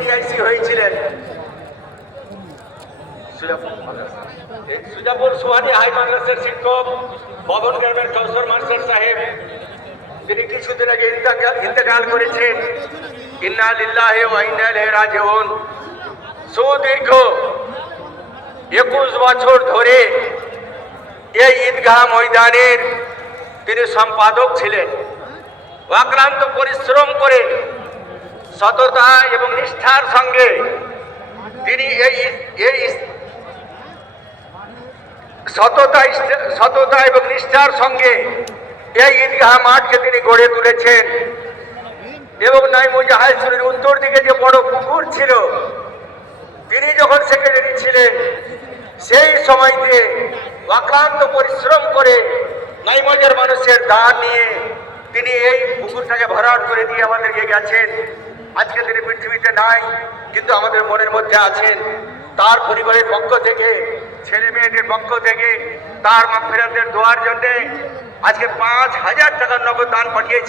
TIC হয়েছিলেন। Sujapur Sohani high মাদ্রাসার শিক্ষক ভবন গ্রামের কৌশল মাস্টার সাহেব, তিনি কিছুদিন আগে ইন্তেকাল করেছেন। ইন্না লিল্লাহি ওয়া ইন্না ইলাইহি রাজিউন। সুদীর্ঘ 21 বছর ধরে এই ঈদগাহ ময়দানের তিনি সম্পাদক ছিলেন। অক্লান্ত পরিশ্রম করে সততা এবং নিষ্ঠার সঙ্গে তিনি এই সততা এবং নিষ্ঠার সঙ্গে এই ঈদগাহ মাঠকে তিনি গড়ে তুলেছেন। এবং নাইমুজা হাই স্কুলের উত্তর দিকে যে বড় পুকুর ছিল, তিনি যখন সেক্রেটারি ছিলেন সেই সময়তে অক্লান্ত পরিশ্রম করে নাইমুজার মানুষের দান নিয়ে তিনি এই পুকুরটাকে ভরাট করে দিয়ে আমাদেরকে গেছেন। আজকে তিনি পৃথিবীতে নাই, কিন্তু আমাদের মনের মধ্যে আছেন। তার পরিবারের পক্ষ থেকে, ছেলে মেয়েদের পক্ষ থেকে তার মাগফিরাতের দোয়ার জন্য আজকে 5,000 টাকার নগদ দান পাঠিয়েছে।